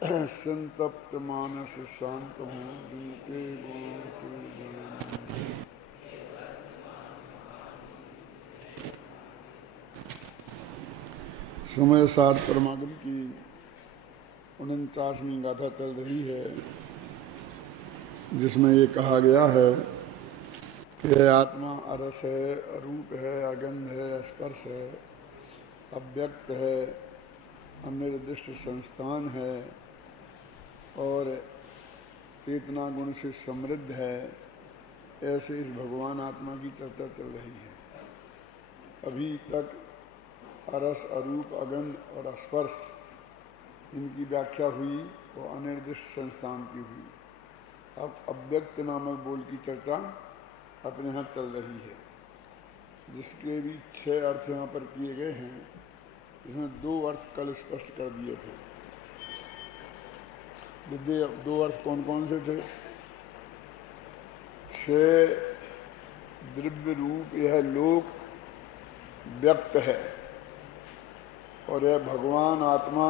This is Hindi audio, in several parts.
संतप्त मानस शांत हूँ जिनके गुण के ज्ञान। समय साध परमागम की 49वीं गाथा चल रही है, जिसमें ये कहा गया है कि आत्मा अरस है, अरूप है, अगंध है, स्पर्श है, अव्यक्त है, अनिर्दिष्ट संस्थान है और चेतना गुण से समृद्ध है। ऐसे इस भगवान आत्मा की चर्चा चल रही है। अभी तक अरस, अरूप, अगंध और स्पर्श इनकी व्याख्या हुई और अनिर्दिष्ट संस्थान की हुई। अब अव्यक्त नामक बोल की चर्चा अपने यहाँ चल रही है, जिसके भी 6 अर्थ यहाँ पर किए गए हैं। इसमें 2 अर्थ कल स्पष्ट कर दिए थे। विद्य 2 अर्थ कौन कौन से थे? 6 द्रव्य रूप यह लोक व्यक्त है और यह भगवान आत्मा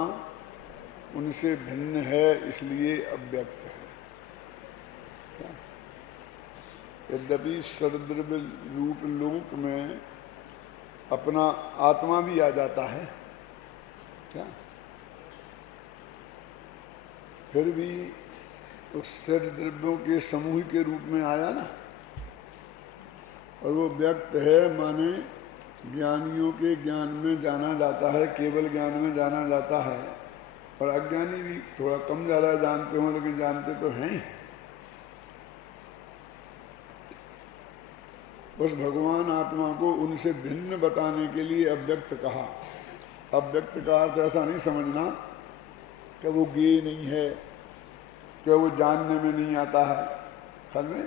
उनसे भिन्न है, इसलिए अव्यक्त है। यद्यपि सर्वद्रव्य रूप लोक में अपना आत्मा भी आ जाता है क्या, फिर भी उस सर्वद्रव्यों के समूह के रूप में आया ना। और वो व्यक्त है माने ज्ञानियों के ज्ञान में जाना जाता है, केवल ज्ञान में जाना जाता है। और अज्ञानी भी थोड़ा कम ज़्यादा जानते हो, लेकिन जानते तो हैं। उस भगवान आत्मा को उनसे भिन्न बताने के लिए अव्यक्त कहा। अव्यक्त का अर्थ ऐसा नहीं समझना कि वो ज्ञेय नहीं है, कि वो जानने में नहीं आता है। खल में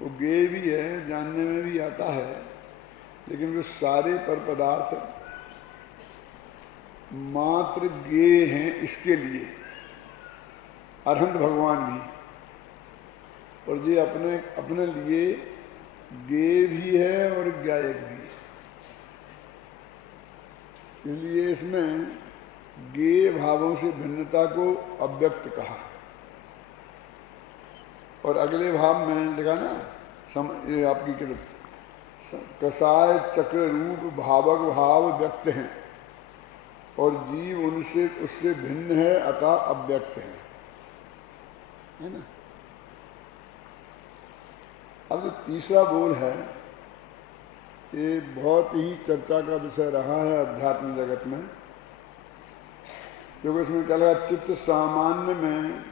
वो ज्ञेय भी है, जानने में भी आता है, लेकिन वो सारे पर पदार्थ मात्र ज्ञेय हैं इसके लिए। अरहंत भगवान भी, और ये अपने अपने लिए ज्ञेय भी है और ज्ञायक भी है। इसलिए इसमें ज्ञेय भावों से भिन्नता को अव्यक्त कहा। और अगले भाव में लिखा ना, ये आपकी कसाय चक्र रूप भावक भाव व्यक्त हैं और जीव उनसे उससे भिन्न है, अतः अव्यक्त है ना। अब जो तीसरा बोल है, ये बहुत ही चर्चा का विषय रहा है अध्यात्म जगत में, क्योंकि इसमें क्या लगा, चित्त सामान्य में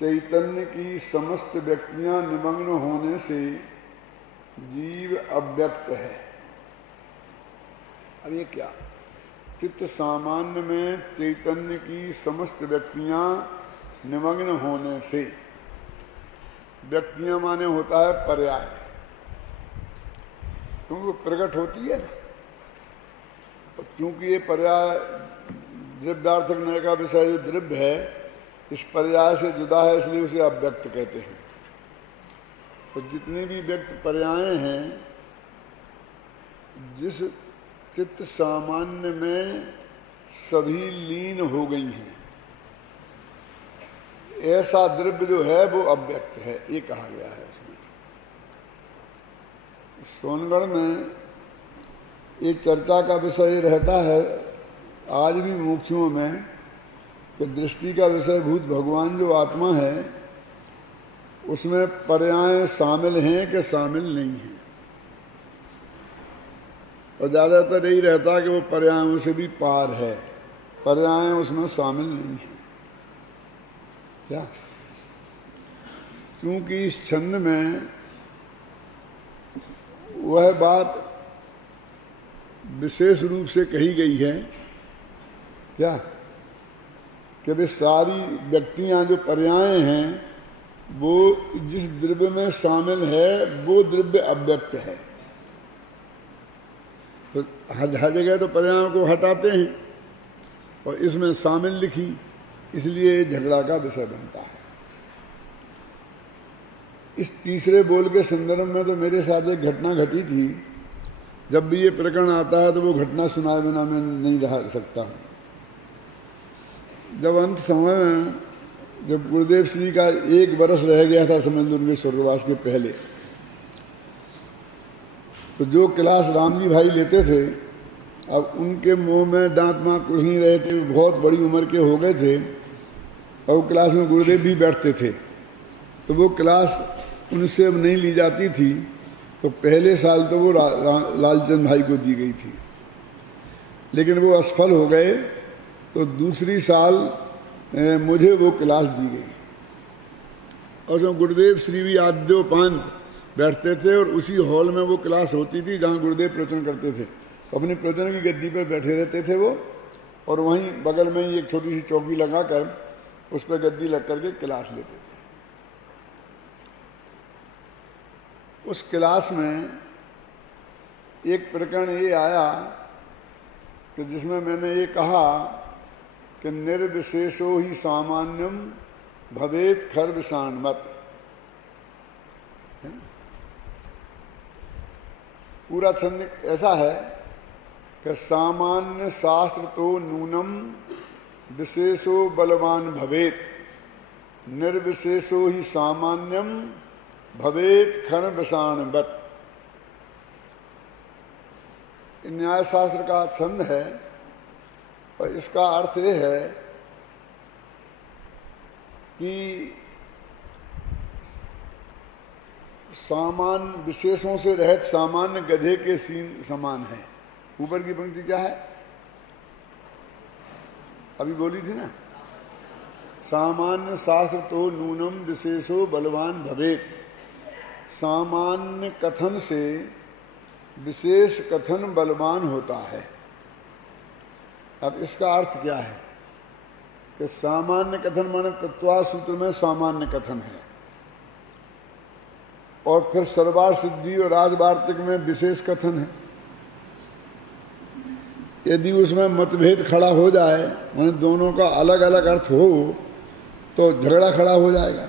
चैतन्य की समस्त व्यक्तियां निमग्न होने से जीव अव्यक्त है। अब ये क्या, चित्त सामान्य में चैतन्य की समस्त व्यक्तियां निमग्न होने से, व्यक्तियां माने होता है पर्याय, क्योंकि वो प्रकट होती है ना। और क्योंकि ये पर्याय द्रव्यार्थक न्याय का विषय जो द्रव्य है, इस पर्याय से जुदा है, इसलिए उसे अव्यक्त कहते हैं। तो जितने भी व्यक्त पर्याय हैं, जिस चित्त सामान्य में सभी लीन हो गई हैं, ऐसा द्रव्य जो है वो अव्यक्त है, ये कहा गया है इसमें। सोनगढ़ में एक चर्चा का विषय रहता है आज भी मुमुक्षुओं में, कि दृष्टि का विषय भूत भगवान जो आत्मा है, उसमें पर्याय शामिल हैं कि शामिल नहीं हैं। और ज़्यादातर यही रहता कि वो पर्यायों से भी पार है, पर्याय उसमें शामिल नहीं है। क्या, क्योंकि इस छंद में वह बात विशेष रूप से कही गई है क्या, कि वे सारी व्यक्तियां जो पर्याय हैं, वो जिस द्रव्य में शामिल है वो द्रव्य अव्यक्त है। तो हर जगह तो पर्यायों को हटाते हैं और इसमें शामिल लिखी, इसलिए झगड़ा का विषय बनता है। इस तीसरे बोल के संदर्भ में तो मेरे साथ एक घटना घटी थी। जब भी ये प्रकरण आता है तो वो घटना सुनाए बिना मैं नहीं रह सकता हूँ। जब अंत समय में जब गुरुदेव श्री का 1 बरस रह गया था, समझ लो उनके स्वर्गवास के पहले, तो जो क्लास राम जी भाई लेते थे, अब उनके मुंह में दांत मांत कुछ नहीं रहे थे, बहुत बड़ी उम्र के हो गए थे, और वो क्लास में गुरुदेव भी बैठते थे, तो वो क्लास उनसे अब नहीं ली जाती थी। तो पहले साल तो वो लालचंद भाई को दी गई थी, लेकिन वो असफल हो गए, तो दूसरी साल मुझे वो क्लास दी गई। और जो गुरुदेव श्री भी आद्योपांत बैठते थे, और उसी हॉल में वो क्लास होती थी जहाँ गुरुदेव प्रवचन करते थे। अपने प्रवचन की गद्दी पर बैठे रहते थे वो, और वहीं बगल में ही एक छोटी सी चौकी लगाकर उस पर गद्दी लग करके क्लास लेते थे। उस क्लास में एक प्रकरण ये आया कि जिसमें मैंने ये कहा कि निर्विशेषो ही सामान्यम भवेत खर्वसान्मत। पूरा छंद ऐसा है कि सामान्य शास्त्र तो नूनम विशेषो बलवान भवेत, निर्विशेषो ही सामान्यम भवेत खर्वसान्मत। न्याय शास्त्र का छंद है, और इसका अर्थ ये है कि सामान्य विशेषों से रहित सामान्य गधे के सीन समान है। ऊपर की पंक्ति क्या है, अभी बोली थी ना, सामान्य शास्त्र तो नूनम विशेषो बलवान भवेत। सामान्य कथन से विशेष कथन बलवान होता है। अब इसका अर्थ क्या है कि सामान्य कथन माने तत्वा सूत्र में सामान्य कथन है, और फिर सर्वार सिद्धि और राजवार्तिक में विशेष कथन है। यदि उसमें मतभेद खड़ा हो जाए, माने दोनों का अलग अलग अर्थ हो, तो झगड़ा खड़ा हो जाएगा।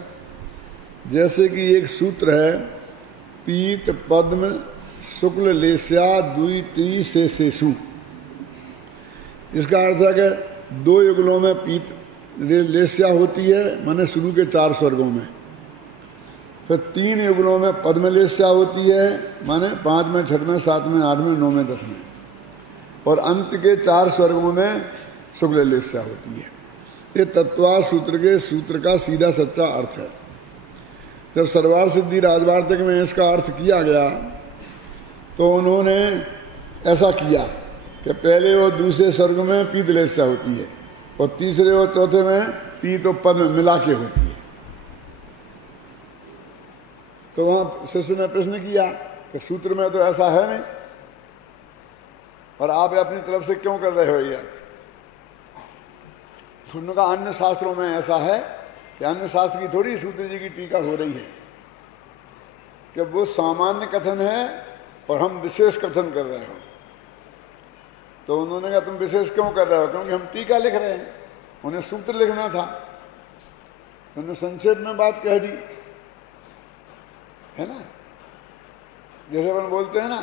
जैसे कि एक सूत्र है, पीत पद्म शुक्ल लेस्या द्विती से शेषु। इसका अर्थ है कि 2 युगलों में पीत लेस्या होती है, माने शुरू के 4 स्वर्गों में। फिर 3 युगलों में पद्म लेस्या होती है, माने 5 में, 6 में, 7 में, 8 में, 9 में, 10 में। और अंत के 4 स्वर्गों में शुक्ल लेस्या होती है। ये तत्वा सूत्र के सूत्र का सीधा सच्चा अर्थ है। जब सर्वार सिद्धि राजवार्तिक में इसका अर्थ किया गया, तो उन्होंने ऐसा किया कि पहले और दूसरे स्वर्ग में पीत लेस्या होती है, और तीसरे और चौथे में पीत और पद्म मिला के होती है। तो वहां शिष्य ने प्रश्न किया कि सूत्र में तो ऐसा है नहीं, और आप अपनी तरफ से क्यों कर रहे हो यार? सुनने का अन्य शास्त्रों में ऐसा है कि अन्य शास्त्र की थोड़ी सूत्र जी की टीका हो रही है कि वो सामान्य कथन है और हम विशेष कथन कर रहे हो। तो उन्होंने कहा तुम विशेष क्यों कर रहे हो? क्योंकि हम टीका लिख रहे हैं, उन्हें सूत्र लिखना था। उन्होंने संक्षेप में बात कह दी, है ना। जैसे अपन बोलते हैं ना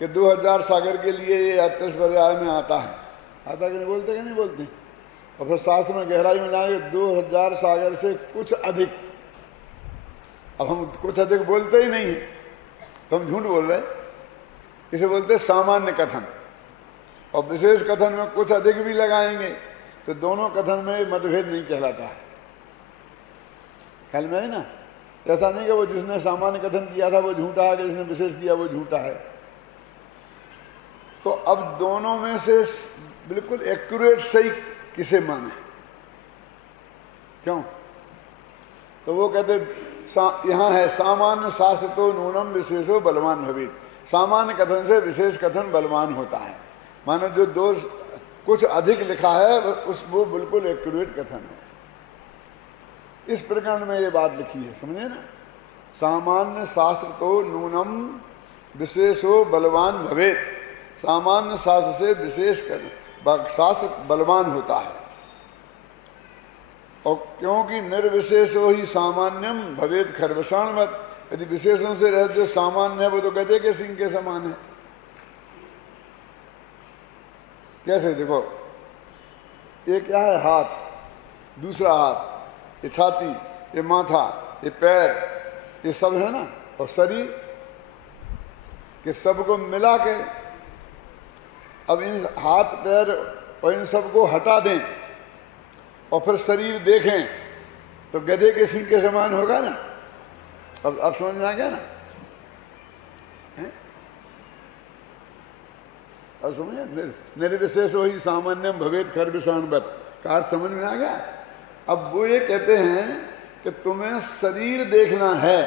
कि 2000 सागर के लिए ये 38 पर्याय में आता है, आता कि नहीं बोलते, कि नहीं बोलते। और फिर शास्त्र में गहराई में जाएंगे 2000 सागर से कुछ अधिक। अब हम कुछ अधिक बोलते ही नहीं है, तो हम झूठ बोल रहे हैं। इसे बोलते सामान्य कथन, और विशेष कथन में कुछ अधिक भी लगाएंगे तो दोनों कथन में मतभेद नहीं कहलाता है। ख्याल में है ना। ऐसा नहीं कि वो जिसने सामान्य कथन किया था वो झूठा है, जिसने विशेष किया वो झूठा है। तो अब दोनों में से बिल्कुल एक्यूरेट सही किसे माने? क्यों? तो वो कहते यहाँ है सामान्य शास्त्र तो नूनम विशेषो बलवान भवेत। सामान्य कथन से विशेष कथन बलवान होता है, माने जो दो कुछ अधिक लिखा है वो बिल्कुल एक्यूरेट कथन है। इस प्रकरण में ये बात लिखी है, समझे ना। सामान्य शास्त्र तो नूनम विशेषो बलवान भवेत। सामान्य शास्त्र से विशेष शास्त्र बलवान होता है। और क्योंकि निर्विशेषो ही सामान्यम भवेत खर्वसान्मत। यदि विशेषों से रह जो सामान्य है वो तो गधे के सिंह के समान है। कैसे? देखो, ये क्या है? हाथ। दूसरा हाथ, ये छाती, ये माथा, ये पैर, ये सब है ना, और शरीर के सबको मिला के अब इन हाथ पैर और इन सबको हटा दें और फिर शरीर देखें तो गधे के सिंह के समान होगा ना। अब समझ में आ गया ना? अब समझे, निर्विशेष वही सामान्य भवेद खरविषाणवत का अर्थ समझ में आ गया। अब वो ये कहते हैं कि तुम्हें शरीर देखना है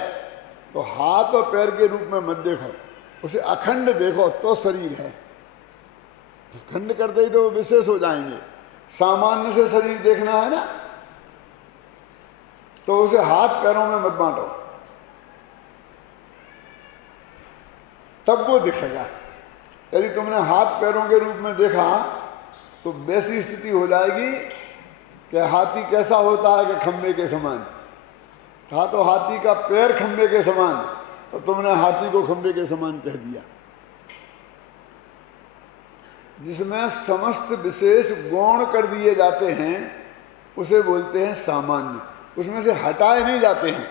तो हाथ और पैर के रूप में मत देखो, उसे अखंड देखो तो शरीर है। खंड करते ही तो वो विशेष हो जाएंगे। सामान्य से शरीर देखना है ना, तो उसे हाथ पैरों में मत बांटो, तब वो दिखेगा। यदि तुमने हाथ पैरों के रूप में देखा तो वैसी स्थिति हो जाएगी कि हाथी कैसा होता है कि खंबे के समान था, तो हाथी का पैर खंबे के समान, तो तुमने हाथी को खंबे के समान कह दिया। जिसमें समस्त विशेष गौण कर दिए जाते हैं उसे बोलते हैं सामान्य, उसमें से हटाए नहीं जाते हैं।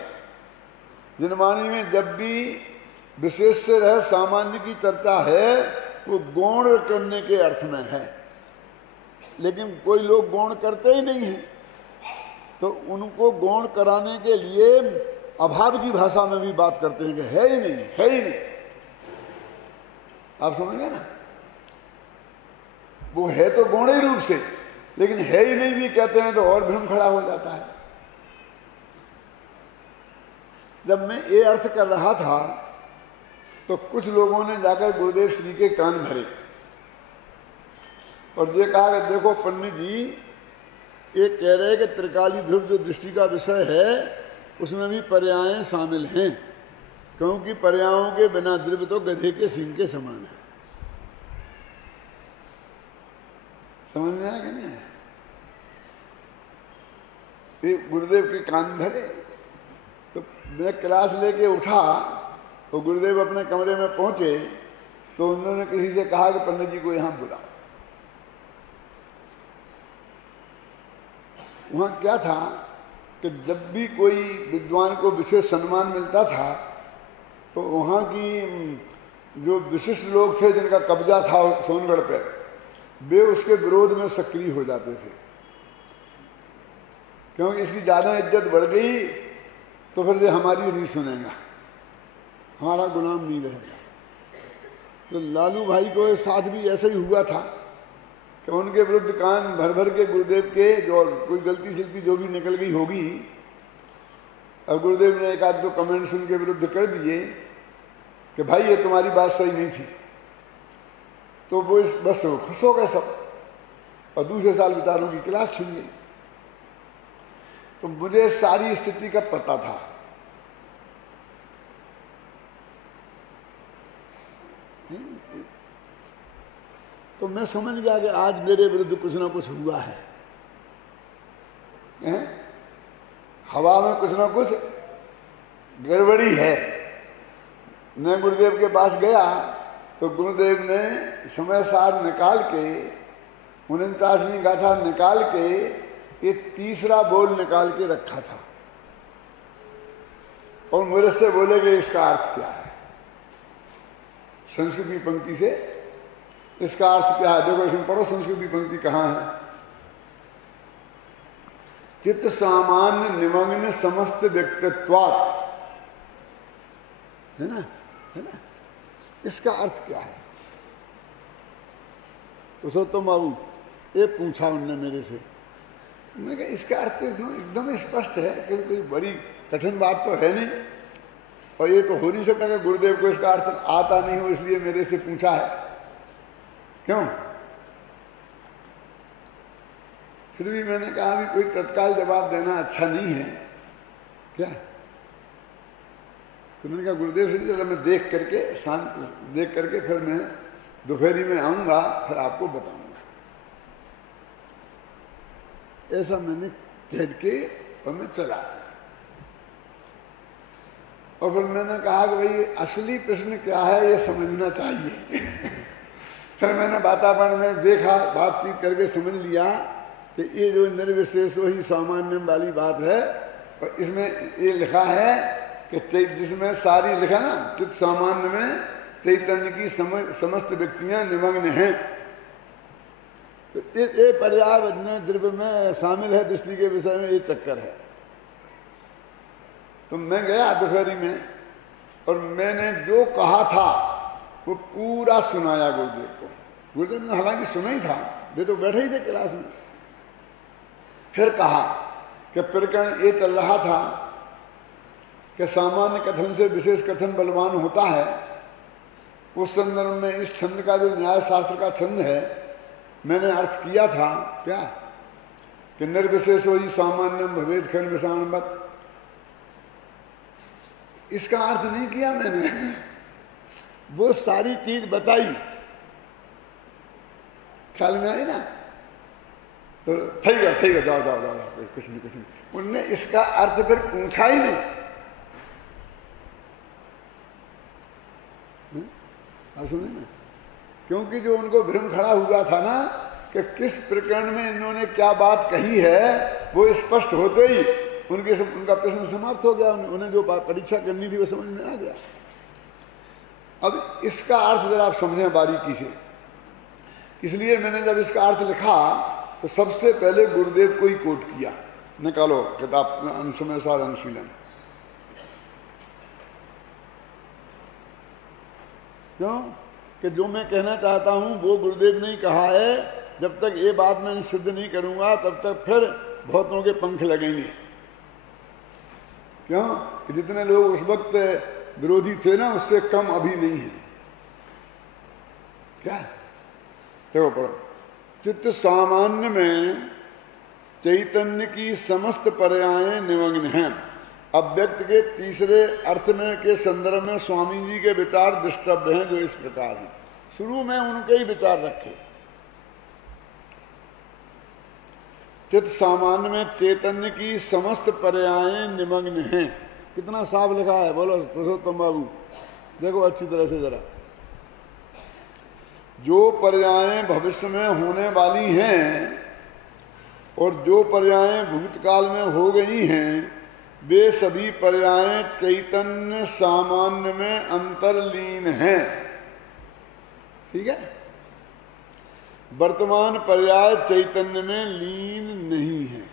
जिनवाणी में जब भी विशेष से रह सामान्य की चर्चा है वो गौण करने के अर्थ में है, लेकिन कोई लोग गौण करते ही नहीं हैं, तो उनको गौण कराने के लिए अभाव की भाषा में भी बात करते हैं कि है ही नहीं, है ही नहीं। आप समझ गए ना? वो है तो गौण ही रूप से, लेकिन है ही नहीं भी कहते हैं तो और भ्रम खड़ा हो जाता है। जब मैं ये अर्थ कर रहा था तो कुछ लोगों ने जाकर गुरुदेव श्री के कान भरे और ये कहा कि देखो पंडित जी, ये कह रहे कि त्रिकाली ध्रुव जो दृष्टि का विषय है उसमें भी पर्याय शामिल हैं, क्योंकि पर्यायों के बिना ध्रुव तो गधे के सींग के समान है। समझ में आया कि नहीं? ये गुरुदेव के कान भरे। तो मैं क्लास लेके उठा तो गुरुदेव अपने कमरे में पहुंचे तो उन्होंने किसी से कहा कि पंडित जी को यहां बुलाओ। वहां क्या था कि जब भी कोई विद्वान को विशेष सम्मान मिलता था तो वहां की जो विशिष्ट लोग थे जिनका कब्जा था सोनगढ़ पे, वे उसके विरोध में सक्रिय हो जाते थे, क्योंकि इसकी ज्यादा इज्जत बढ़ गई तो फिर ये हमारी नहीं सुनेगा, हमारा गुलाम नहीं रहेगा। तो लालू भाई को साथ भी ऐसा ही हुआ था कि उनके विरुद्ध कान भर भर के गुरुदेव के जो कोई गलती शलती जो भी निकल गई होगी, और गुरुदेव ने एक आध दो कमेंट्स उनके विरुद्ध कर दिए कि भाई ये तुम्हारी बात सही नहीं थी, तो वो बस खुश हो गए सब, और दूसरे साल बेचारों की क्लास छूट गई। तो मुझे सारी स्थिति का पता था। तो मैं समझ गया कि आज मेरे विरुद्ध कुछ ना कुछ हुआ है, हवा में कुछ ना कुछ गड़बड़ी है। मैं गुरुदेव के पास गया तो गुरुदेव ने समय सार निकाल के 49वीं गाथा निकाल के ये तीसरा बोल निकाल के रखा था और मेरे से बोले कि इसका अर्थ क्या है। संस्कृत की पंक्ति से इसका अर्थ क्या है, देखो इसमें पढ़ो संस्कृत की पंक्ति कहाँ है। चित्त सामान्य निमग्न समस्त व्यक्तित्वात्, है ना, है ना, इसका अर्थ क्या है। पुरुषोत्तम बाबू ये पूछा उनने मेरे से, मैंने कहा इसका अर्थ तो एकदम स्पष्ट है कि कोई बड़ी कठिन बात तो है नहीं, और ये तो हो नहीं सकता कि गुरुदेव को इसका अर्थ आता नहीं हो इसलिए मेरे से पूछा है। क्यों? फिर भी मैंने कहा भी कोई तत्काल जवाब देना अच्छा नहीं है क्या। तो मैंने कहा गुरुदेव से जरा मैं देख करके शांत देख करके फिर मैं दोपहरी में आऊंगा, फिर आपको बताऊंगा। ऐसा मैंने कह के और मैं चला आया। और फिर मैंने कहा कि भाई असली प्रश्न क्या है ये समझना चाहिए। फिर मैंने वातावरण में देखा, बातचीत करके समझ लिया कि ये जो निर्विशेष ही सामान्य वाली बात है, और इसमें ये लिखा है कि जिसमें सारी लिखा ना, चित्त सामान्य में चैतन्य की समस्त व्यक्तियां निमग्न हैं। तो ये पर्यावरण द्रव्य में शामिल है, दृष्टि के विषय में ये चक्कर है। तो मैं गया दोपहरी में और मैंने जो कहा था वो पूरा सुनाया गुरुदेव को। गुरुदेव ने हालांकि सुना ही था, वे तो बैठे ही थे क्लास में। फिर कहा कि प्रकरण ये चल रहा था कि सामान्य कथन से विशेष कथन बलवान होता है। उस संदर्भ में इस छंद का जो न्याय शास्त्र का छंद है, मैंने अर्थ किया था क्या कि निर्विशेषो ही सामान्यम भवेद खंड विषाणवत्। इसका अर्थ नहीं किया मैंने, वो सारी चीज बताई, ख्याल में आई ना। तो ठीक है जाओ कुछ नहीं। उनने इसका अर्थ फिर पूछा ही नहीं। आप सुने ना, क्योंकि जो उनको भ्रम खड़ा हुआ था ना कि किस प्रकरण में इन्होंने क्या बात कही है, वो स्पष्ट होते ही उनका प्रश्न समाप्त हो गया। उन्हें जो परीक्षा करनी थी वो समझ में आ गया। अब इसका अर्थ जरा आप समझें बारीकी से। इसलिए मैंने जब इसका अर्थ लिखा तो सबसे पहले गुरुदेव को ही कोट किया। निकालो किताब अनुसमयसार अनुशीलन। क्यों कि जो मैं कहना चाहता हूं वो गुरुदेव ने ही कहा है। जब तक ये बात मैं सिद्ध नहीं करूंगा तब तक फिर बहुतों के पंख लगेंगे। क्यों कि जितने लोग उस वक्त विरोधी थे ना, उससे कम अभी नहीं है। क्या देखो पढ़ो। चित्त सामान्य में चैतन्य की समस्त पर्यायें निमग्न हैं। अव्यक्त के तीसरे अर्थ में के संदर्भ में स्वामी जी के विचार दृष्टव्य हैं, जो इस प्रकार हैं। शुरू में उनके ही विचार रखे। चित्त सामान्य में चैतन्य की समस्त पर्यायें निमग्न हैं। कितना साफ लिखा है, बोलो पुरुषोत्तम बाबू, देखो अच्छी तरह से जरा। जो पर्यायें भविष्य में होने वाली हैं और जो पर्यायें भूतकाल में हो गई हैं, वे सभी पर्यायें चैतन्य सामान्य में अंतर्लीन हैं। ठीक है। वर्तमान पर्याय चैतन्य में लीन नहीं है।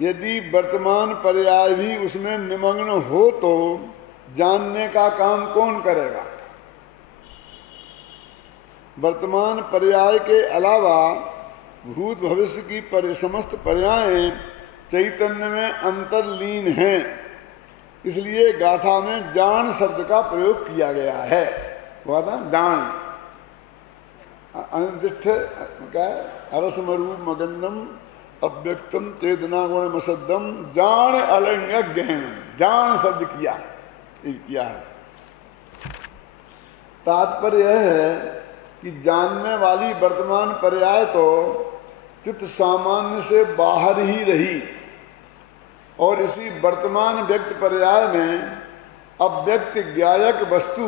यदि वर्तमान पर्याय भी उसमें निमग्न हो तो जानने का काम कौन करेगा? वर्तमान पर्याय के अलावा भूत भविष्य की समस्त पर्यायें चैतन्य में अंतर्लीन हैं। इसलिए गाथा में जान शब्द का प्रयोग किया गया है। गाथा जान अनिर्दिष्ट क्या है? अरसमरूप मगंदम अव्यक्तम चेतना गुण मसद्दम जान अलंज्ञ। जान शब्द किया है। तात्पर्य यह है कि जानने वाली वर्तमान पर्याय तो चित्त सामान्य से बाहर ही रही और इसी वर्तमान व्यक्त पर्याय में अव्यक्त ज्ञायक वस्तु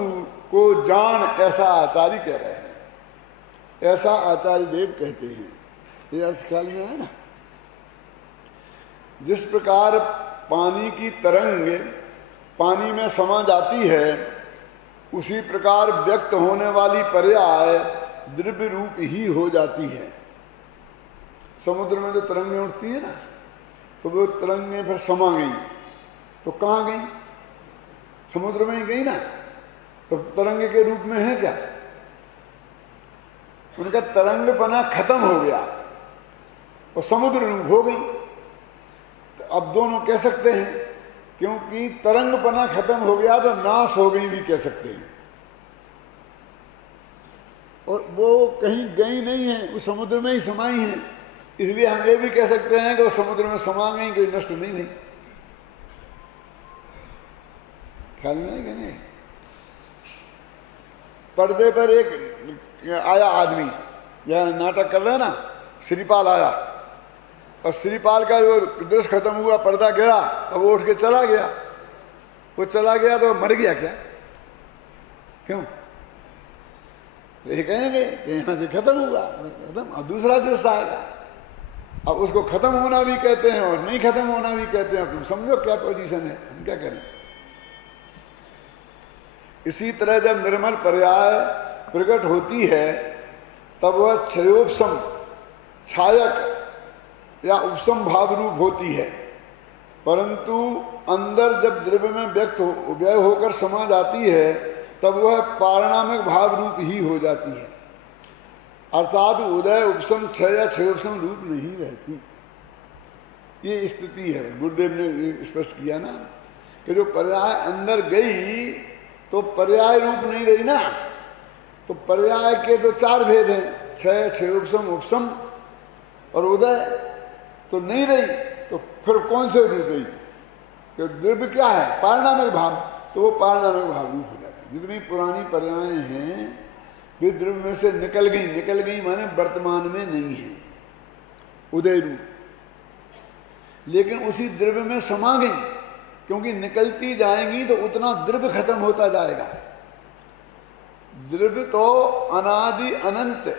को जान, ऐसा आचार्य कह रहे हैं। ऐसा आचार्य देव कहते हैं। ये अर्थ ख्याल में है ना। जिस प्रकार पानी की तरंग पानी में समा जाती है, उसी प्रकार व्यक्त होने वाली पर्याय द्रव्य रूप ही हो जाती है। समुद्र में जो तरंगें उठती है ना, तो वो तरंगें फिर समा गई, तो कहाँ गई? समुद्र में ही गई ना। तो तरंग के रूप में है क्या? उनका तरंगपना खत्म हो गया और समुद्र रूप हो गई। तो अब दोनों कह सकते हैं, क्योंकि तरंगपना खत्म हो गया तो नाश हो गई भी कह सकते हैं। और वो कहीं गई नहीं है, वो समुद्र में ही समाई है। इसलिए हम ये भी कह सकते हैं कि वो समुद्र में समा गई, कोई नष्ट नहीं हुई। ख्याल में है कि नहीं? पर्दे पर एक आया आदमी, यह नाटक कर रहे हैं ना, श्रीपाल आया और श्रीपाल का जो दृश्य खत्म हुआ, पर्दा गिरा, अब वो उठ के चला गया। वो चला गया तो मर गया क्या? क्यों? तो ये कहेंगे कि यहाँ से खत्म हुआ, खत्म, अब दूसरा दृश्य आएगा। अब उसको खत्म होना भी कहते हैं और नहीं खत्म होना भी कहते हैं। तुम समझो क्या पोजीशन है, हम क्या करें। इसी तरह जब निर्मल पर्याय प्रकट होती है तब वह क्षयोपशम, छायक या उपशम भाव रूप होती है, परंतु अंदर जब द्रव्य में व्यय होकर समा जाती है तब वह पारिणामिक भाव रूप ही हो जाती है, अर्थात उदय उपशम क्षय या क्षयोपशम रूप नहीं रहती। ये स्थिति है। गुरुदेव ने स्पष्ट किया ना कि जो पर्याय अंदर गई तो पर्याय रूप नहीं रही ना। तो पर्याय के तो चार भेद हैं, क्षय, क्षयोपशम, उपशम और उदय, तो नहीं रही। तो फिर कौन से रूप रही? तो द्रव्य क्या है? पारिणामिक भाव, तो वो पारिणामिक भाव रूप हो जाती है। जितनी पुरानी पर्याय हैं वे द्रव्य में से निकल गई माने वर्तमान में नहीं है, उदय रूप, लेकिन उसी द्रव्य में समा गई, क्योंकि निकलती जाएंगी तो उतना द्रव्य खत्म होता जाएगा। द्रव्य तो अनादि अनंत,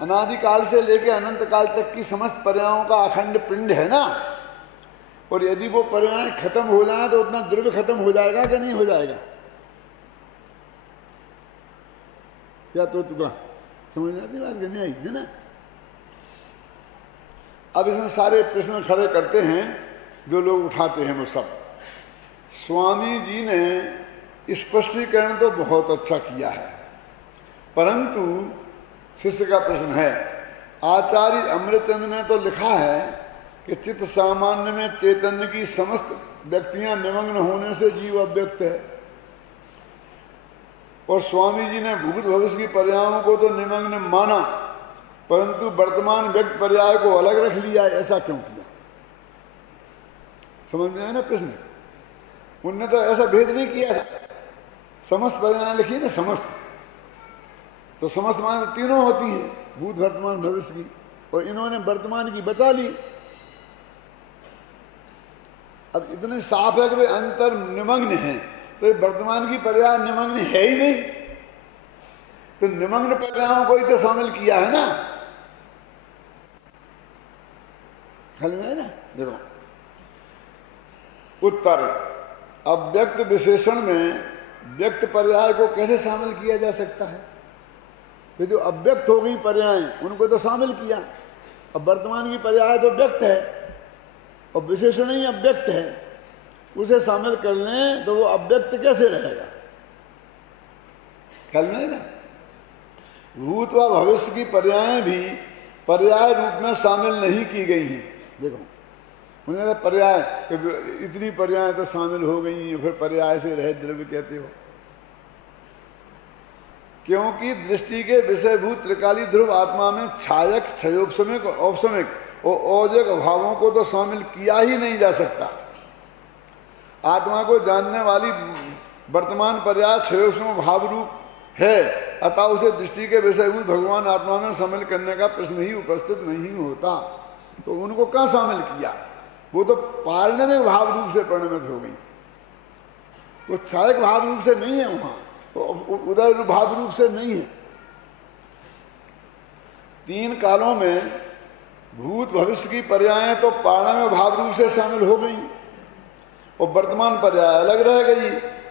अनादि काल से लेकर अनंत काल तक की समस्त पर्यायों का अखंड पिंड है ना। और यदि वो पर्याय खत्म हो जाए तो उतना द्रव्य खत्म हो जाएगा कि नहीं हो जाएगा? या तो तुका समझ आती बात कि नहीं आई है ना। अब इसमें सारे प्रश्न खड़े करते हैं जो लोग उठाते हैं वो सब। स्वामी जी ने स्पष्टीकरण तो बहुत अच्छा किया है, परंतु शिष्य का प्रश्न है। आचार्य अमृतचंद ने तो लिखा है कि चित्त सामान्य में चैतन्य की समस्त व्यक्तियां निमग्न होने से जीव अव्यक्त है, और स्वामी जी ने भूत भविष्य की पर्यायों को तो निमग्न माना, परंतु वर्तमान व्यक्त पर्याय को अलग रख लिया। ऐसा क्यों किया? समझ में आया ना प्रश्न? उनने तो ऐसा भेद नहीं किया। समस्त पर्याय लिखी ना, समस्त, तो समस्त मान तीनों होती हैं, भूत वर्तमान भविष्य की, और इन्होंने वर्तमान की बचा ली। अब इतने साफ है कि वे अंतर निमग्न हैं, तो वर्तमान की पर्याय निमग्न है ही नहीं, तो निमग्न पर्यायों को ही तो शामिल किया है ना। ख्याल में है ना? देखो उत्तर, अव्यक्त विशेषण में व्यक्त पर्याय को कैसे शामिल किया जा सकता है? तो जो अव्यक्त हो गई पर्याय उनको तो शामिल किया। अब वर्तमान की पर्याय तो व्यक्त है और विशेषण ही अव्यक्त है, उसे शामिल कर लें तो वो अव्यक्त कैसे रहेगा? ख्याल में है ना? भूत व भविष्य की पर्याय भी पर्याय रूप में शामिल नहीं की गई हैं। देखो उन्होंने पर्याय, इतनी पर्याय तो शामिल हो गई हैं, फिर पर्याय से रहित द्रव्य कहते हो। क्योंकि दृष्टि के विषयभूत त्रिकाली ध्रुव आत्मा में छायक, क्षयोपशमिक, औपशमिक और औजक भावों को तो शामिल किया ही नहीं जा सकता। आत्मा को जानने वाली वर्तमान पर्याय क्षयोपशम भाव रूप है, अतः उसे दृष्टि के विषयभूत भगवान आत्मा में शामिल करने का प्रश्न ही उपस्थित नहीं होता। तो उनको कहाँ शामिल किया? वो तो पारिणामिक भाव रूप से परिणमित हो गई, वो छायक भाव रूप से नहीं है, वहां तो उदय भाव रूप से नहीं है। तीन कालों में भूत भविष्य की पर्यायें तो पारिणामिक भाव रूप से शामिल हो गई और वर्तमान पर्याय अलग रह गई।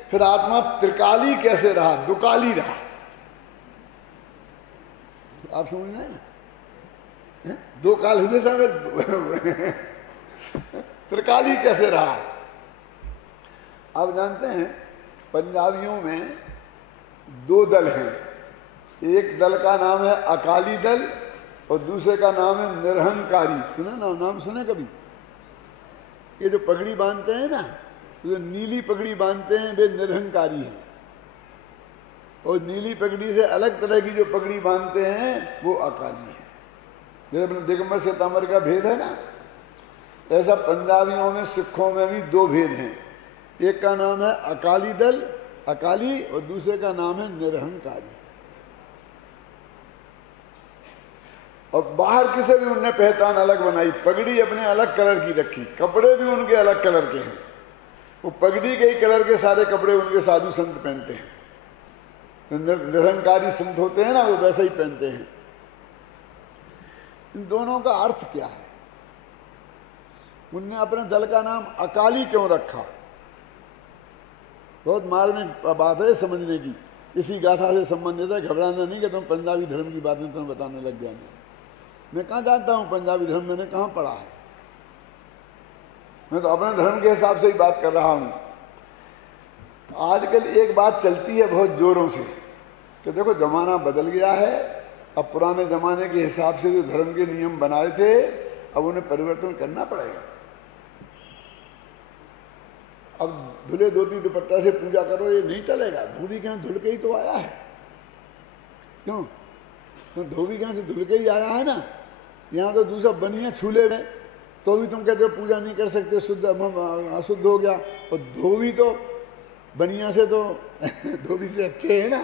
फिर आत्मा त्रिकाली कैसे रहा? दुकाली रहा। आप समझ में आए ना? दो काल हमेशा में त्रिकाली कैसे रहा? आप जानते हैं पंजाबियों में दो दल हैं, एक दल का नाम है अकाली दल और दूसरे का नाम है निरहंकारी। सुना ना? नाम सुने कभी? ये जो पगड़ी बांधते हैं ना, जो नीली पगड़ी बांधते हैं वे निरहंकारी हैं, और नीली पगड़ी से अलग तरह की जो पगड़ी बांधते हैं वो अकाली है। जैसे अपने दिगंबर से ताम्र का भेद है ना, ऐसा पंजाबियों में, सिखों में भी दो भेद हैं। एक का नाम है अकाली दल, अकाली, और दूसरे का नाम है निरहंकारी। और बाहर किसे भी उनने पहचान अलग बनाई, पगड़ी अपने अलग कलर की रखी, कपड़े भी उनके अलग कलर के हैं। वो पगड़ी के ही कलर के सारे कपड़े उनके साधु संत पहनते हैं। निरंकारी संत होते हैं ना, वो वैसा ही पहनते हैं। इन दोनों का अर्थ क्या है? उनने अपने दल का नाम अकाली क्यों रखा? बहुत मार्मिक बात है समझने की। इसी गाथा से संबंधित है, घबराना नहीं कि तुम पंजाबी धर्म की बातें तुम्हें बताने लग गया। मैं कहाँ जानता हूँ पंजाबी धर्म, मैंने कहाँ पढ़ा है? मैं तो अपने धर्म के हिसाब से ही बात कर रहा हूँ। आजकल एक बात चलती है बहुत जोरों से कि देखो जमाना बदल गया है, अब पुराने जमाने के हिसाब से जो धर्म के नियम बनाए थे अब उन्हें परिवर्तन करना पड़ेगा। अब धुले धोती दुपट्टा से पूजा करो ये नहीं चलेगा। धोबी के यहाँ धुल के ही तो आया है। क्यों? तो धोबी के यहाँ से धुल के ही आया है ना। यहाँ तो दूसरा बनिया छूले में तो भी तुम कहते हो पूजा नहीं कर सकते, शुद्ध अशुद्ध हो गया। और धोबी तो बनिया से तो धोबी से अच्छे है ना,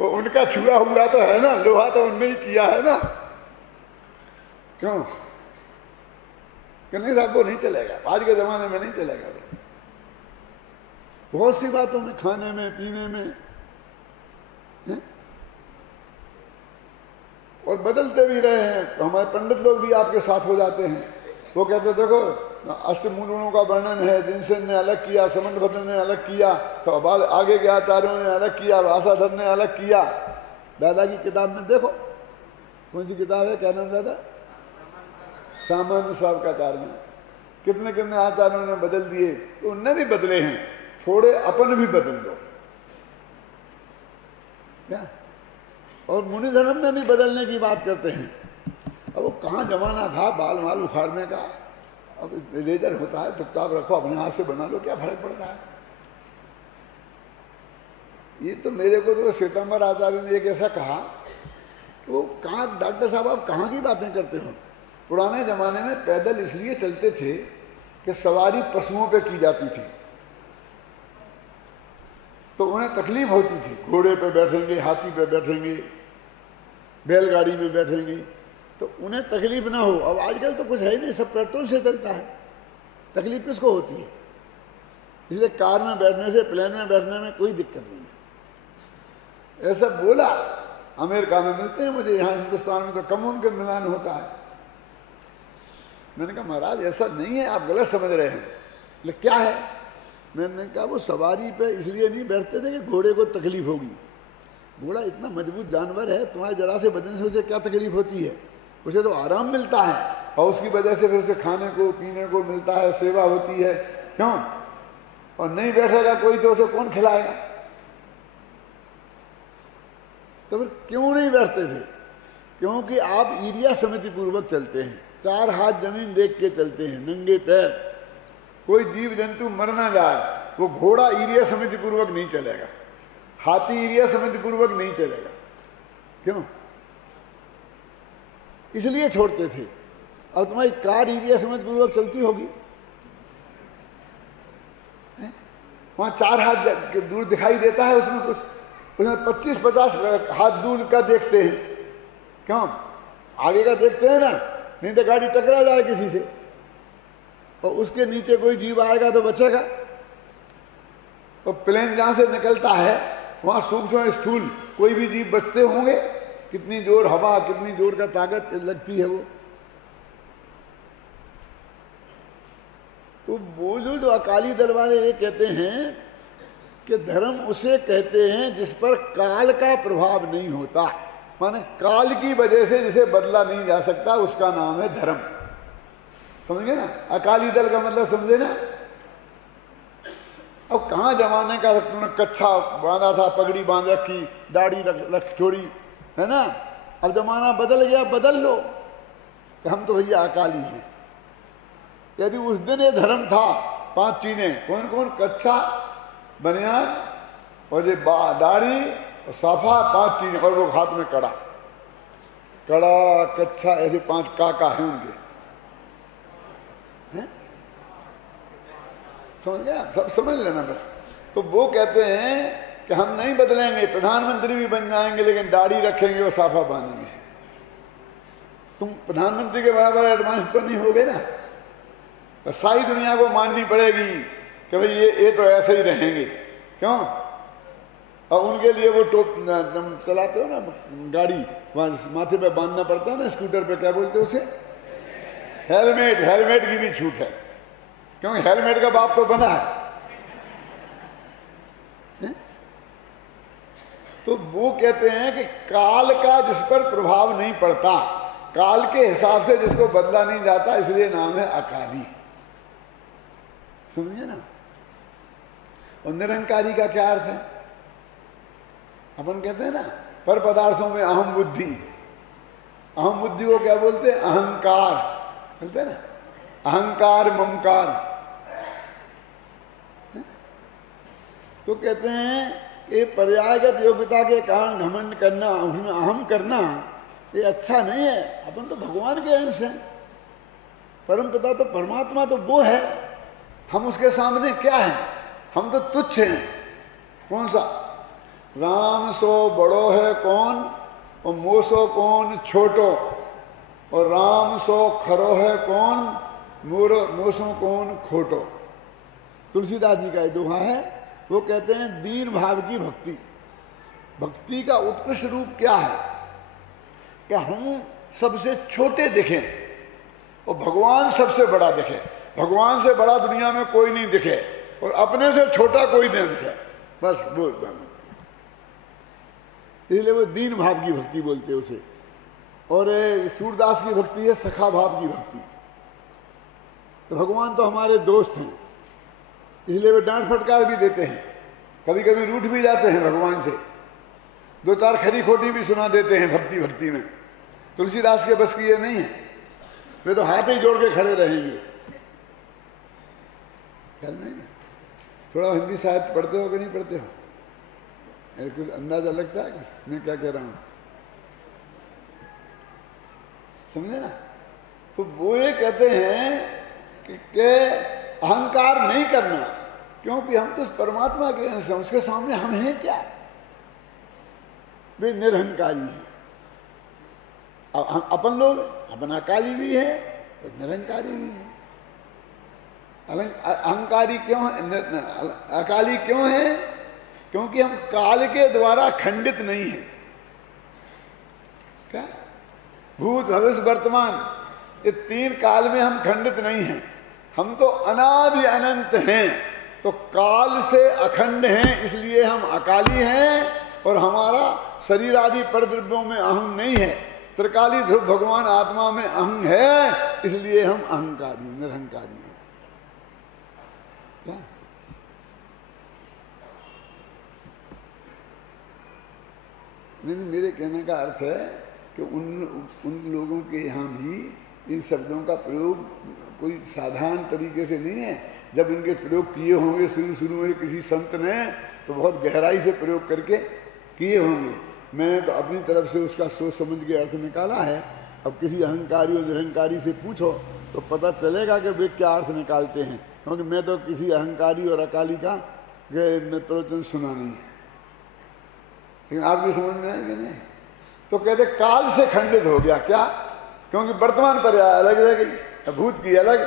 वो उनका छुआ हुआ तो है ना, लोहा तो उनने ही किया है ना। क्यों? नहीं साहब वो नहीं चलेगा, आज के जमाने में नहीं चलेगा। बहुत सी बातों में, खाने में पीने में है? और बदलते भी रहे हैं। हमारे पंडित लोग भी आपके साथ हो जाते हैं। वो कहते देखो अष्टमूलकों का वर्णन है, जिनसे ने अलग किया, समंतभद्र ने अलग किया, तो बाद आगे के आचार्यों ने अलग किया, भाषाधर ने अलग किया। दादा की किताब में देखो, कौन सी किताब है, क्या नाम दादा? सामान्य साहब का आचार्य में कितने कितने आचार्यों ने बदल दिए, तो उनने भी बदले हैं। थोड़े अपन भी बदल दो क्या? और मुनि धर्म में भी बदलने की बात करते हैं। अब वो कहाँ जमाना था बाल माल उखाड़ने का। अब लेजर होता है, चुपचाप रखो, अपने हाथ से बना लो, क्या फर्क पड़ता है? ये तो मेरे को तो श्वेतांबर आचार्य ने एक ऐसा कहा कि वो कहाँ, डॉक्टर साहब आप कहाँ की बातें करते हो? पुराने जमाने में पैदल इसलिए चलते थे कि सवारी पशुओं पे की जाती थी, तो उन्हें तकलीफ होती थी। घोड़े पे बैठेंगे, हाथी पे बैठेंगे, बैलगाड़ी में बैठेंगे, तो उन्हें तकलीफ ना हो। अब आजकल तो कुछ है ही नहीं, सब पेट्रोल से चलता है, तकलीफ किसको होती है? इसलिए कार में बैठने से, प्लेन में बैठने में कोई दिक्कत नहीं है। ऐसा बोला। अमेरिका में मिलते हैं मुझे, यहाँ हिंदुस्तान में तो कम उनके मिलान होता है। मैंने कहा महाराज ऐसा नहीं है, आप गलत समझ रहे हैं। लेकिन क्या है? मैंने कहा वो सवारी पे इसलिए नहीं बैठते थे कि घोड़े को तकलीफ होगी। घोड़ा इतना मजबूत जानवर है, तुम्हारे जरा से बदन से उसे क्या तकलीफ होती है? उसे तो आराम मिलता है, और उसकी वजह से फिर उसे खाने को पीने को मिलता है, सेवा होती है। क्यों? और नहीं बैठेगा कोई तो उसे कौन खिलाएगा? तो फिर क्यों नहीं बैठते थे? क्योंकि आप एरिया समिति पूर्वक चलते हैं, 4 हाथ जमीन देख के चलते हैं, नंगे पैर, कोई जीव जंतु मर ना जाए। वो घोड़ा एरिया समिति पूर्वक नहीं चलेगा, हाथी एरिया समिति पूर्वक नहीं चलेगा। क्यों? इसलिए छोड़ते थे। अब तुम्हारी कार एरिया समिति पूर्वक चलती होगी, वहां 4 हाथ दूर दिखाई देता है, उसमें कुछ, उसमें 25-50 हाथ दूर का देखते हैं। क्यों? आगे का देखते हैं ना, नहीं तो गाड़ी टकरा जाए किसी से, और उसके नीचे कोई जीव आएगा तो बचेगा। और प्लेन जहां से निकलता है वहां सूक्ष्म स्थूल कोई भी जीव बचते होंगे? कितनी जोर हवा, कितनी जोर का ताकत लगती है वो। तो वो जो अकाली दल वाले ये कहते हैं कि धर्म उसे कहते हैं जिस पर काल का प्रभाव नहीं होता, माने काल की वजह से जिसे बदला नहीं जा सकता, उसका नाम है धर्म। समझ गए ना? अकाली दल का मतलब समझे ना? अब कहाँ जमाने का तुमने कच्छा बांधा था, पगड़ी बांध रखी, दाढ़ी रख छोड़ी, है ना? अब जमाना बदल गया, बदल लो कि हम तो भैया अकाली हैं। यदि उस दिन ये धर्म था, 5 चीजें कौन कौन? कच्छा, बनियान और ये दाढ़ी और साफा, 5 चीजें, और वो हाथ में कड़ा, कड़ा कच्छा, ऐसे 5 काका हैं उनके। समझ गया? सब समझ लेना बस। तो वो कहते हैं कि हम नहीं बदलेंगे, प्रधानमंत्री भी बन जाएंगे लेकिन दाढ़ी रखेंगे और साफा बांधेंगे। तुम प्रधानमंत्री के बराबर एडवांस तो नहीं होगे ना? तो सारी दुनिया को माननी पड़ेगी कि भाई ये तो ऐसे ही रहेंगे। क्यों? और उनके लिए वो टोप तुम चलाते हो ना गाड़ी, वहां माथे पे बांधना पड़ता है ना, स्कूटर पे क्या बोलते हो उसे, हेलमेट। हेलमेट की भी छूट है, क्योंकि हेलमेट का बाप तो बना है। तो वो कहते हैं कि काल का जिस पर प्रभाव नहीं पड़ता, काल के हिसाब से जिसको बदला नहीं जाता, इसलिए नाम है अकाली। समझे ना। और निरंकारी का क्या अर्थ है? अपन कहते हैं ना पर पदार्थों में अहम बुद्धि, अहम बुद्धि को क्या बोलते हैं? अहंकार बोलते हैं ना, अहंकार ममकार। तो कहते हैं कि पर्यायगत योग्यता के कारण घमंड करना, उसमें अहम करना, ये अच्छा नहीं है। अपन तो भगवान के अंश हैं, परम पिता तो परमात्मा तो वो है, हम उसके सामने क्या है? हम तो तुच्छ हैं। कौन सा? राम सो बड़ो है कौन, और मोसो कौन छोटो, और राम सो खरो है कौन, मोसो कौन खोटो। तुलसीदास जी का ये दोहा है। वो कहते हैं दीन भाव की भक्ति, भक्ति का उत्कृष्ट रूप क्या है? कि हम सबसे छोटे दिखें और भगवान सबसे बड़ा दिखे। भगवान से बड़ा दुनिया में कोई नहीं दिखे और अपने से छोटा कोई नहीं दिखे, बस वो। इसलिए वो दीन भाव की भक्ति बोलते हैं उसे। और सूरदास की भक्ति है सखा भाव की भक्ति। तो भगवान तो हमारे दोस्त हैं, इसलिए वे डांट फटकार भी देते हैं, कभी कभी रूठ भी जाते हैं भगवान से, दो चार खरी खोटी भी सुना देते हैं भक्ति भक्ति में। तुलसीदास के बस की ये नहीं है, वे तो हाथ ही जोड़ के खड़े रहेंगे। ख्याल नहीं ना? थोड़ा हिंदी साहित्य पढ़ते हो कि नहीं पढ़ते हो? कुछ अंदाजा लगता है कुछ मैं क्या कह रहा हूं? समझे ना। तो वो ये कहते हैं कि अहंकार नहीं करना, क्योंकि हम तो परमात्मा के अंश हैं, उसके सामने हम हैं क्या? वे निरहंकारी हैं। अपन लोग अपन अकाली भी है और निरंकारी भी है। अहंकारी क्यों है, अकाली क्यों है? क्योंकि हम काल के द्वारा खंडित नहीं है। क्या? भूत भविष्य वर्तमान, ये तीन काल में हम खंडित नहीं हैं। हम तो अनादि अनंत हैं, तो काल से अखंड हैं, इसलिए हम अकाली हैं। और हमारा शरीर आदि परद्रव्यों में अहम नहीं है। त्रिकाली ध्रुव भगवान आत्मा में अहम है, इसलिए हम अहंकारी निरहंकारी हैं। क्या? नहीं, मेरे कहने का अर्थ है कि उन लोगों के यहाँ भी इन शब्दों का प्रयोग कोई साधारण तरीके से नहीं है। जब इनके प्रयोग किए होंगे शुरू में किसी संत ने, तो बहुत गहराई से प्रयोग करके किए होंगे। मैंने तो अपनी तरफ से उसका सोच समझ के अर्थ निकाला है। अब किसी अहंकारी और निरहंकारी से पूछो तो पता चलेगा कि वे क्या अर्थ निकालते हैं, क्योंकि मैं तो किसी अहंकारी और अकाली का प्रवचन सुना नहीं है। लेकिन आपकी समझ में आएगी नहीं? तो कहते काल से खंडित हो गया। क्या? क्योंकि वर्तमान पर्याय अलग रह गई, भूत की अलग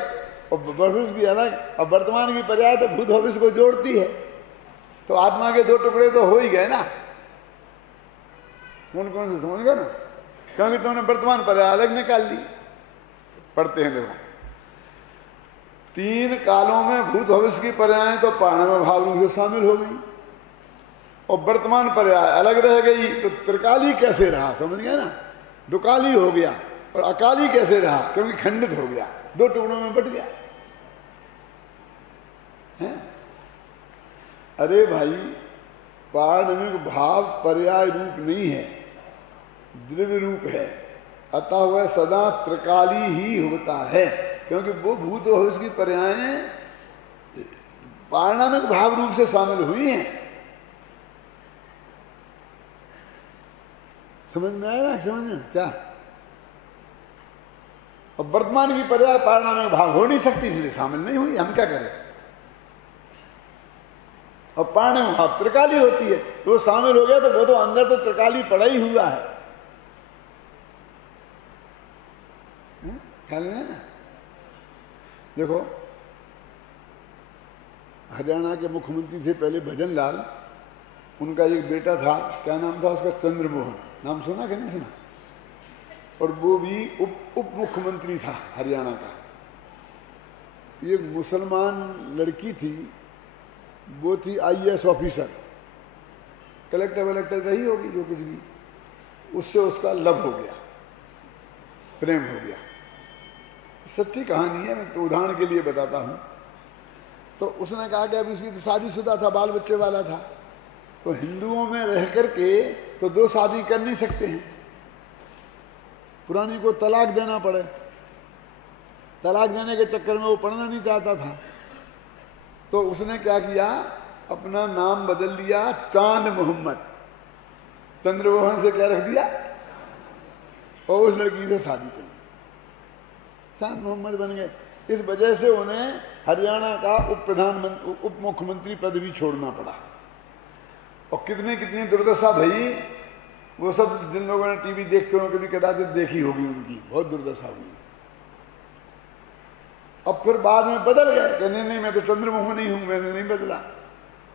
और भविष्य की अलग, और वर्तमान की पर्याय तो भूत भविष्य को जोड़ती है। तो आत्मा के दो टुकड़े तो हो ही गए ना। कौन कौन से समझ गए ना? क्योंकि तुमने वर्तमान पर्याय अलग निकाल ली। पढ़ते हैं देखो, तीन कालों में भूत भविष्य की पर्याय तो पाणव भाव रूप से शामिल हो गई, और वर्तमान पर्याय अलग रह गई। तो त्रिकाली कैसे रहा? समझ गए ना? दुकाली हो गया। और अकाली कैसे रहा? क्योंकि खंडित हो गया, दो टुकड़ों में बट गया है? अरे भाई, पारणिक भाव पर्याय रूप नहीं है, द्रव्य रूप है। अतः वह सदा त्रिकाली ही होता है, क्योंकि वो भूत भविष्य की पर्यायें पारणिक भाव रूप से शामिल हुई हैं। समझ में आया ना? समझ में क्या? और वर्तमान की पर्याय पारणिक भाव हो नहीं सकती, इसलिए शामिल नहीं हुई। हम क्या करें? और पारणिक भाव त्रिकाली होती है, तो वो शामिल हो गया, तो वो तो अंदर तो त्रिकाली पड़ा ही हुआ है। ख्याल में है ना? देखो, हरियाणा के मुख्यमंत्री थे पहले भजन लाल, उनका एक बेटा था, क्या नाम था उसका, चंद्रमोहन, नाम सुना कि नहीं सुना? और वो भी उप मुख्यमंत्री था हरियाणा का। एक मुसलमान लड़की थी, वो थी IAS ऑफिसर, कलेक्टर वलेक्टर रही होगी जो कुछ भी, उससे उसका लव हो गया, प्रेम हो गया। सच्ची कहानी है, मैं तो उदाहरण के लिए बताता हूं। तो उसने कहा कि अभी उसकी तो शादीशुदा था, बाल बच्चे वाला था, तो हिंदुओं में रह करके तो 2 शादी कर नहीं सकते हैं, पुरानी को तलाक देना पड़े। तलाक देने के चक्कर में वो पढ़ना नहीं चाहता था, तो उसने क्या किया, अपना नाम बदल दिया चांद मोहम्मद, चंद्रमोहन से क्या रख दिया, और उस लड़की से शादी कर ली, चांद मोहम्मद बन गए। इस वजह से उन्हें हरियाणा का उप मुख्यमंत्री पद भी छोड़ना पड़ा। और कितनी कितनी दुर्दशा भई, वो सब जिन लोगों ने टीवी देखते हो कभी कदाचित देखी होगी, उनकी बहुत दुर्दशा हुई। अब फिर बाद में बदल गए कि नहीं मैं तो चंद्रमोहन ही हूं, मैंने नहीं बदला।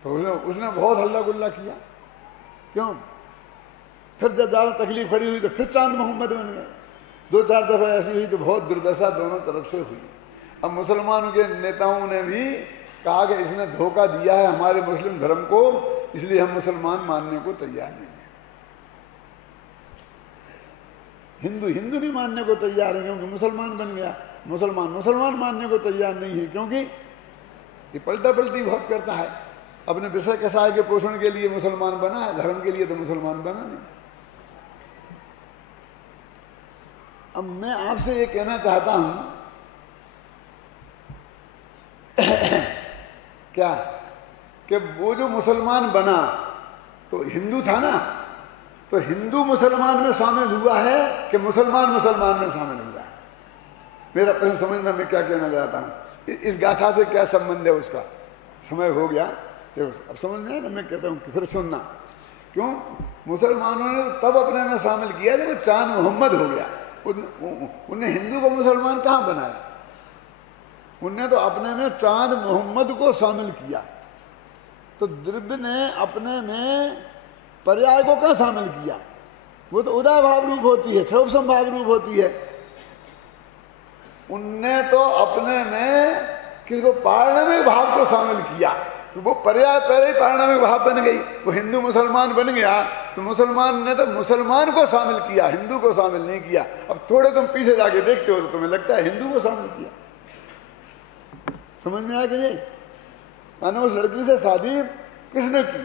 तो उसने बहुत हल्ला गुल्ला किया। क्यों? फिर जब ज्यादा तकलीफ खड़ी हुई तो फिर चांद मोहम्मद बन गए। 2-4 दफा ऐसी हुई तो बहुत दुर्दशा दोनों तरफ से हुई। अब मुसलमानों के नेताओं ने भी कहा कि इसने धोखा दिया है हमारे मुस्लिम धर्म को, इसलिए हम मुसलमान मानने को तैयार नहीं है। हिंदू नहीं मानने को तैयार है क्योंकि मुसलमान बन गया, मुसलमान मानने को तैयार नहीं है क्योंकि ये पलटा पलटी बहुत करता है। अपने विषय कसाय के पोषण के लिए मुसलमान बना है, धर्म के लिए तो मुसलमान बना नहीं। अब मैं आपसे ये कहना चाहता हूं क्या कि वो जो मुसलमान बना तो हिंदू था ना, तो हिंदू मुसलमान में शामिल हुआ है कि मुसलमान में शामिल हुआ है? मेरा प्रश्न समझना, मैं क्या कहना चाहता हूं, इस गाथा से क्या संबंध है उसका? समय हो गया, देखो अब समझ में आया ना, मैं कहता हूं कि फिर सुनना। क्यों? मुसलमानों ने तब अपने में शामिल किया जब वो चांद मोहम्मद हो गया। उनने हिंदू को मुसलमान कहां बनाया? उनने तो अपने में चांद मोहम्मद को शामिल किया। तो द्रव्य ने अपने में पर्याय को कहां शामिल किया? वो तो उदय भाव रूप होती है, सर्व संभाव रूप होती है। उनने तो अपने में किसको, पारणमिक भाव को शामिल किया, तो वो पर्याय पहले ही पारणमिक भाव बन गई। वो हिंदू मुसलमान बन गया तो मुसलमान ने तो मुसलमान को शामिल किया, हिंदू को शामिल नहीं किया। अब थोड़े तुम पीछे जाके देखते हो तो तुम्हें लगता है हिंदू को शामिल किया। समझ में आया कि नहीं? मैंने उस लड़की से शादी किसने की?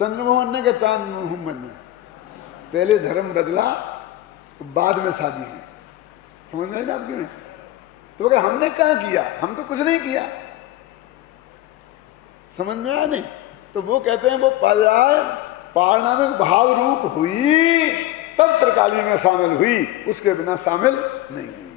चंद्रमोहन ने, कि चांद मोहम्मद ने? पहले धर्म बदला तो बाद में शादी की। समझ में आई ना आपकी? में तो क्या हमने क्या किया? हम तो कुछ नहीं किया। समझ में आया नहीं? तो वो कहते हैं वो पर्याय पारणमिक भाव रूप हुई तब त्रिकाली में शामिल हुई, उसके बिना शामिल नहीं हुई।